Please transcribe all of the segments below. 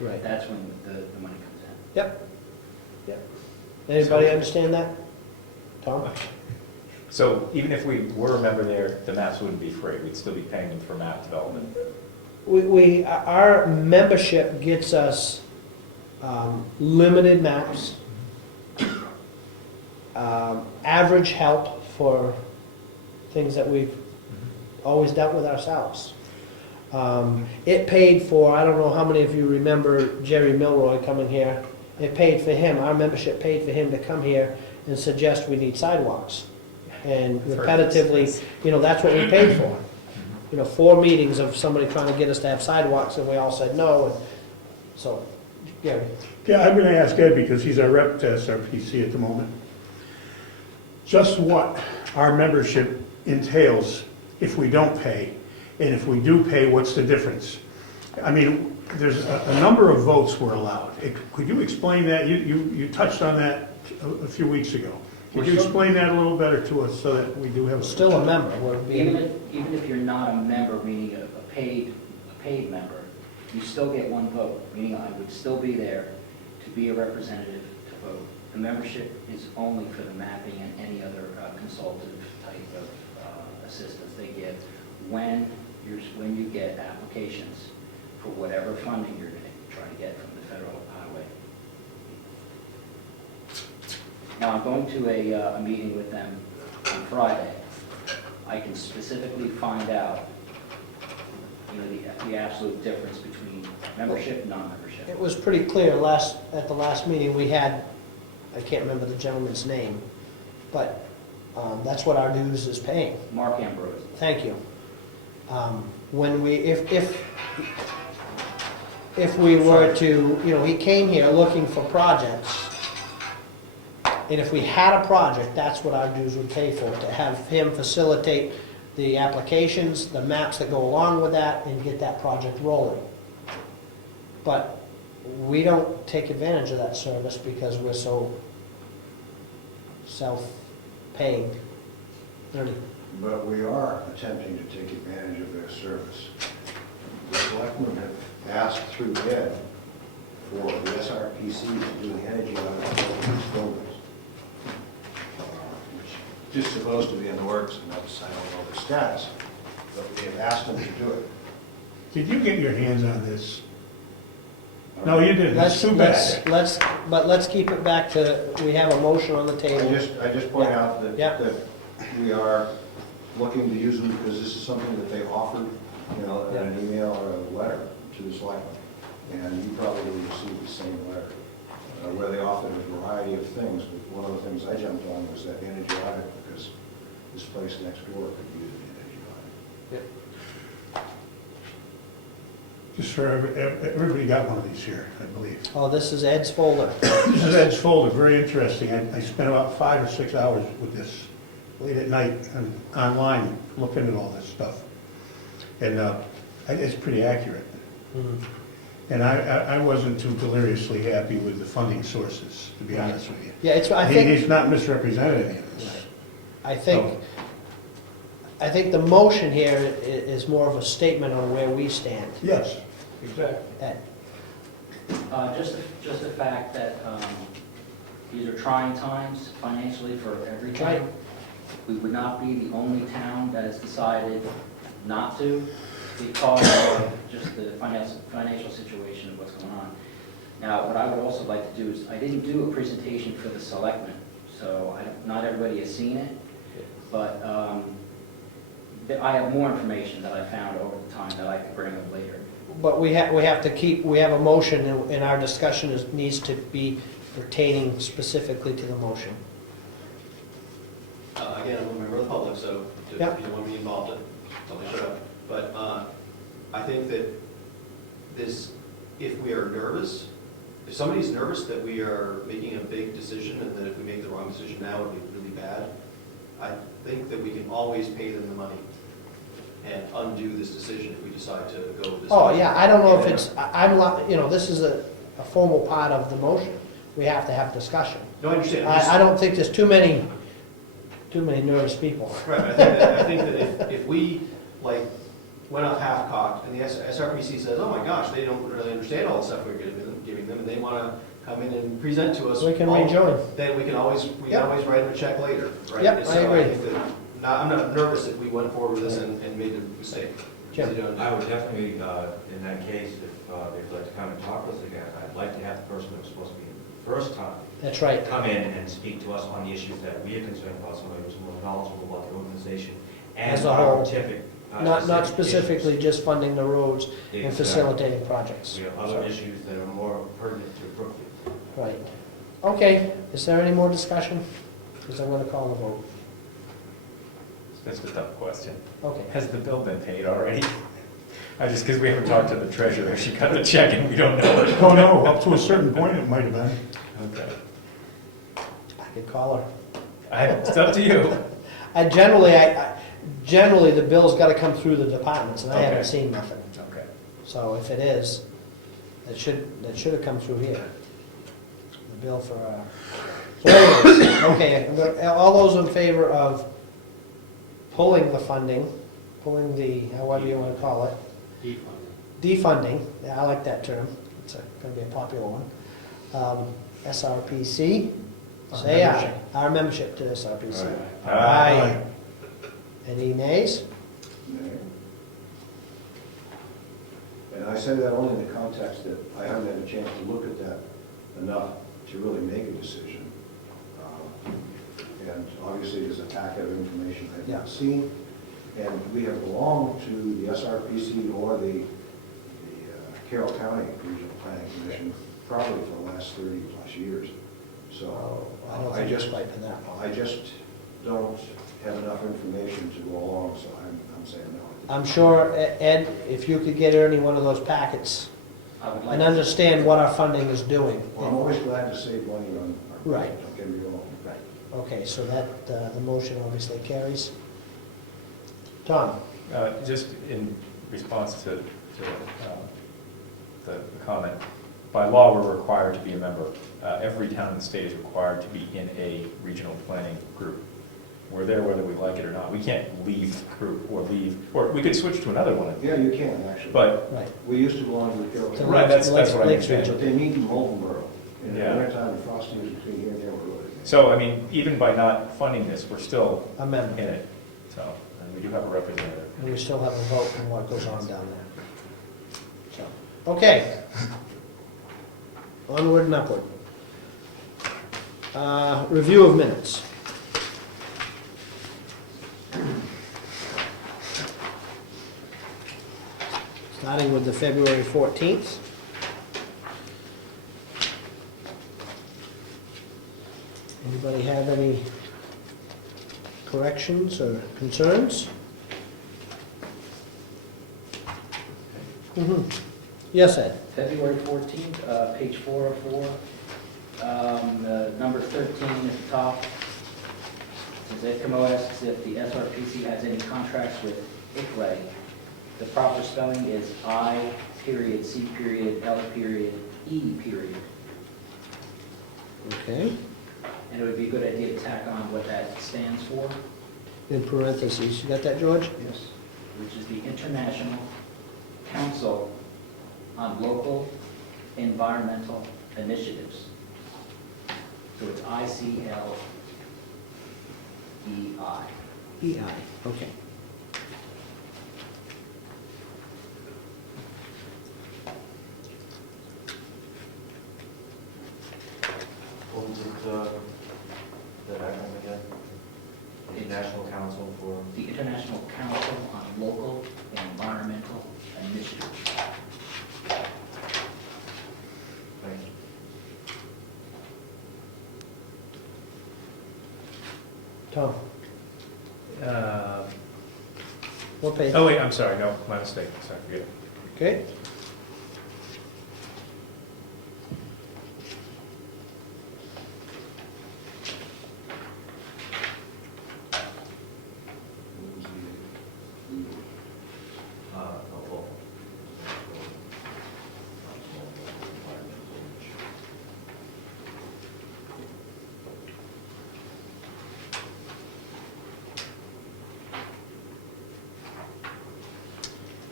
Right. that's when the money comes in. Yep. Yep. Anybody understand that? Tom? So even if we were a member there, the maps wouldn't be free, we'd still be paying them for map development. Our membership gets us limited maps, average help for things that we've always dealt with ourselves. It paid for, I don't know how many of you remember Jerry Milroy coming here. It paid for him, our membership paid for him to come here and suggest we need sidewalks. And repetitively, that's what we paid for. 4 meetings of somebody trying to get us to have sidewalks, and we all said no, and so, Gary. Yeah, I'm gonna ask Ed, because he's our rep to SRPC at the moment, just what our membership entails if we don't pay, and if we do pay, what's the difference? I mean, there's a number of votes were allowed. Could you explain that? You touched on that a few weeks ago. Could you explain that a little better to us so that we do have a... Still a member, we're being, Even if you're not a member, meaning a paid member, you still get one vote, meaning I would still be there to be a representative to vote. The membership is only for the mapping and any other consultative type of assistance they give when you get applications for whatever funding you're going to try to get from the federal highway. Now, I'm going to a meeting with them on Friday. I can specifically find out, the absolute difference between membership and non-membership. it was pretty clear at the last meeting we had, I can't remember the gentleman's name, but that's what our dues is paying. Mark Ambrose. Thank you. When if we were to, he came here looking for projects, and if we had a project, that's what our dues would pay for, to have him facilitate the applications, the maps that go along with that, and get that project rolling. But we don't take advantage of that service because we're so self-paying. Ernie? But we are attempting to take advantage of their service. The selectmen have asked through Ed for the SRPC to do the energy audit of these buildings, which is supposed to be in the works, and that's, I don't know the status, but we have asked them to do it. Did you get your hands on this? No, you didn't. It's too bad. Let's keep it back to, we have a motion on the table. I just point out Yeah. that we are looking to use them because this is something that they offered, in an email or a letter to the selectmen. And you probably received the same letter, where they offered a variety of things. But one of the things I jumped on was that energy audit, because this place next door could use an energy audit. Just for, everybody got one of these here, I believe. Oh, this is Ed's folder. This is Ed's folder, very interesting. I spent about 5 or 6 hours with this late at night and online looking at all this stuff. And it's pretty accurate. Mhm. And I wasn't too deliriously happy with the funding sources, to be honest with you. Yeah, I think. He's not misrepresented any of this. I think the motion here is more of a statement on where we stand. Yes, exactly. Ed? Just the fact that these are trying times financially for every town. We would not be the only town that has decided not to because of just the financial situation of what's going on. Now, what I would also like to do is, I didn't do a presentation for the selectmen, so not everybody has seen it, but I have more information that I found over the time that I could bring up later. But we have a motion, and our discussion needs to be pertaining specifically to the motion. Again, I'm a member of the public, so if you Yeah. don't want me involved, tell me to shut up. But I think that if we are nervous, if somebody's nervous that we are making a big decision and that if we make the wrong decision now, it'd be really bad, I think that we can always pay them the money and undo this decision if we decide to go with this. Oh, yeah, I don't know if it's, this is a formal part of the motion. We have to have discussion. No, I understand. I don't think there's too many nervous people. Right, I think that if we, like, went off half-cocked, and the SRPC says, oh my gosh, they don't really understand all the stuff we're giving them, and they want to come in and present to us. We can all- rejoin. Then we can always Yep. write them a check later, right? Yep, And I so agree. think that, I'm not nervous if we went forward with this and made a mistake. Jim. You know, I would definitely, in that case, if they'd like to come and talk with us again, I'd like to have the person that was supposed to be the first time That's right. come in and speak to us on the issues that we are concerned about, somebody who's more knowledgeable about the organization and As a our whole. typical. Not specifically just funding the roads and Exactly. facilitating projects. We have other issues that are more pertinent to Brookfield. Right. Okay, is there any more discussion? Because I'm gonna call the vote. That's a tough question. Okay. Has the bill been paid already? Because we haven't talked to the treasurer, she got the check and we don't know it. Oh, no, up to a certain point it might have been. Okay. I could call her. It's up to you. Generally, the bill's gotta come through the departments, and I haven't Okay. seen nothing. Okay. So if it is, that should have come through here. The bill for, so anyways, okay, all those in favor of pulling the funding, pulling the, however you wanna call it, defunding, yeah, I like that term, it's gonna be a popular one. SRPC, say aye. Our membership to SRPC. Aye. Any nays? And I say that only in the context that I haven't had a chance to look at that enough to really make a decision. And obviously, there's a packet of information I've Yeah. not seen, and we have belonged to the SRPC or the Carroll County Regional Planning Commission probably for the last 30-plus years. So I don't think it's quite been that long. I just don't have enough information to go along, so I'm saying no. I'm sure, Ed, if you could get any one of those packets I would like and to- understand what our funding is doing. Well, I'm always glad to save money on our Right. budget, don't get me wrong. Right, okay, so that, the motion obviously carries. Tom? Just in response to the comment, by law, we're required to be a member. Every town in the state is required to be in a regional planning group. We're there whether we like it or not. We can't leave the group or we could switch to another one. Yeah, you can, actually. But, Right. We used to belong to the Carroll To County. right, that's what I Lakes understand. Region. But they meet in Moldenboro. In the Yeah. wintertime, the frosty is between here and there. we're really- So, I mean, even by not funding this, we're still A in member. it. So, and we do have a representative. And we still have a vote on what goes on down there. So, okay. Onward and upward. Review of minutes. Starting with the February 14th. Anybody have any corrections or concerns? Yes, Ed? February 14th, page 404, number 13 at the top. Says Ed Comeau asks if the SRPC has any contracts with ICLEI. The proper spelling is I period, C period, L period, E period. Okay. And it would be a good idea to tack on what that stands for, In parentheses, you got that, George? Yes. which is the International Council on Local Environmental Initiatives. So it's ICLEI. EI, okay. What was it, that acronym again? International Council for, The International Council on Local Environmental Initiatives. thank you. Tom? What page? Oh, wait, I'm sorry, no, my mistake, sorry, forget it. Okay. Local.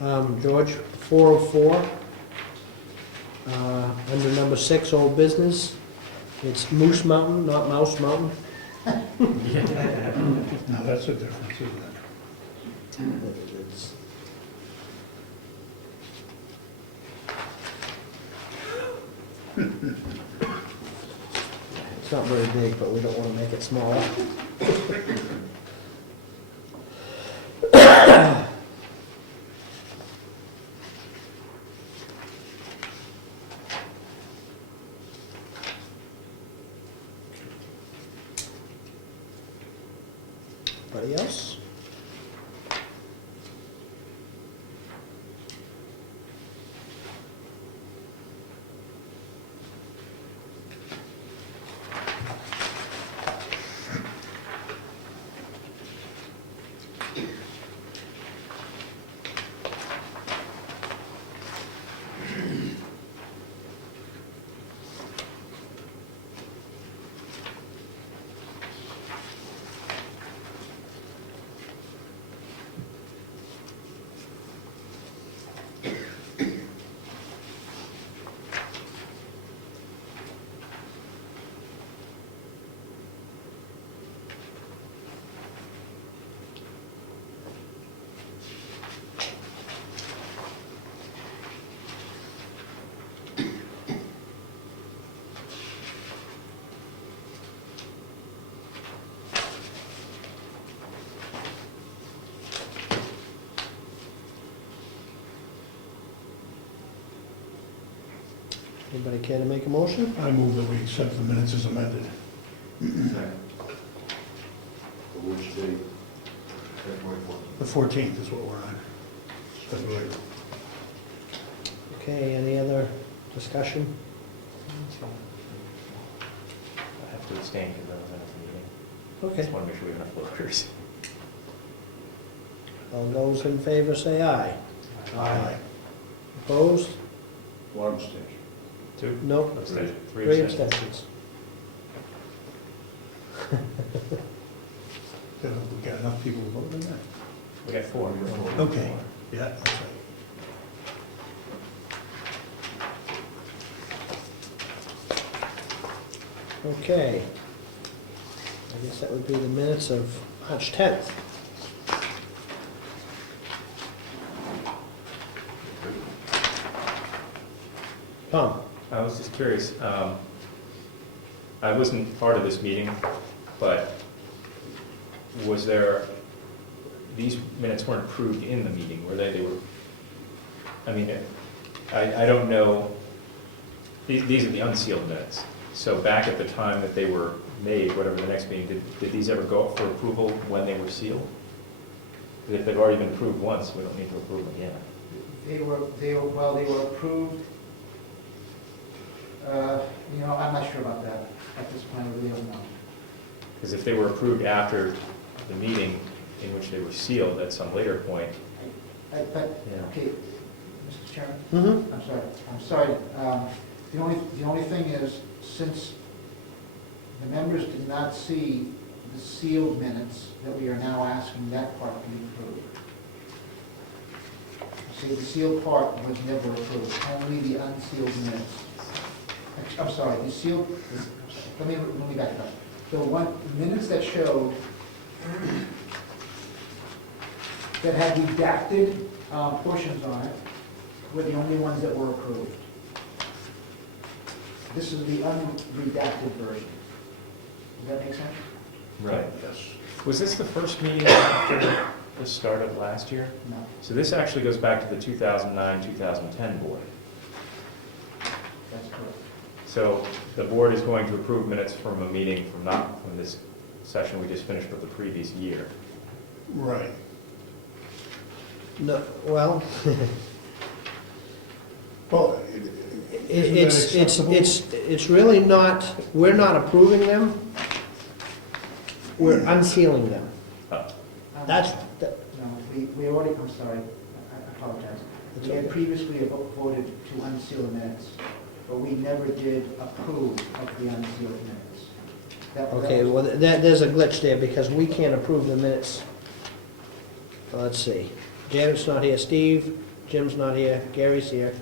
George, 404, under number 6, old business. It's Moose Mountain, not Mouse Mountain. Now, that's a difference, isn't it? It's- It's not very big, but we don't want to make it smaller. Anybody else? Anybody care to make a motion? I move that we accept the minutes as amended. For which date? February 14th. The 14th is what we're on. February. Okay, any other discussion? I have to abstain because I was at the meeting. Okay, Just want to make sure we have enough voters. all those in favor say aye. Aye. Opposed? One abstention. 2? No. Abstention. 3 Three abstentions. abstentions. We got enough people to vote on that? We got 4. Okay, yeah, that's right. Okay. I guess that would be the minutes of March 10th. Tom? I was just curious, I wasn't part of this meeting, but was there, these minutes weren't approved in the meeting, were they? They were, I mean, I don't know, these are the unsealed minutes. So back at the time that they were made, whatever the next meeting, did these ever go up for approval when they were sealed? 'Cause if they've already been approved once, we don't need to approve them again. They were approved. I'm not sure about that. At this point, I really don't know. Because if they were approved after the meeting in which they were sealed at some later point, But, Yeah. okay, Mr. Chairman, Mm-hmm. I'm sorry. The only thing is, since the members did not see the sealed minutes, that we are now asking that part to be approved. See, the sealed part was never approved, only the unsealed minutes. I'm sorry, the sealed, let me back it up. The minutes that showed, that had redacted portions on it, were the only ones that were approved. This is the unredacted version. Does that make sense? right? Yes. Was this the first meeting after the start of last year? No. So this actually goes back to the 2009-2010 board. That's correct. So the board is going to approve minutes from a meeting not from this session we just finished, but the previous year. Right. No, well, Well, it's really not, we're not approving them, we're unsealing them. That's, No, we already, I'm sorry, I apologize. That's We had okay. previously voted to unseal the minutes, but we never did approve of the unsealed minutes. That okay, was- well, there's a glitch there, because we can't approve the minutes. Let's see, Janet's not here, Steve, Jim's not here, Gary's here.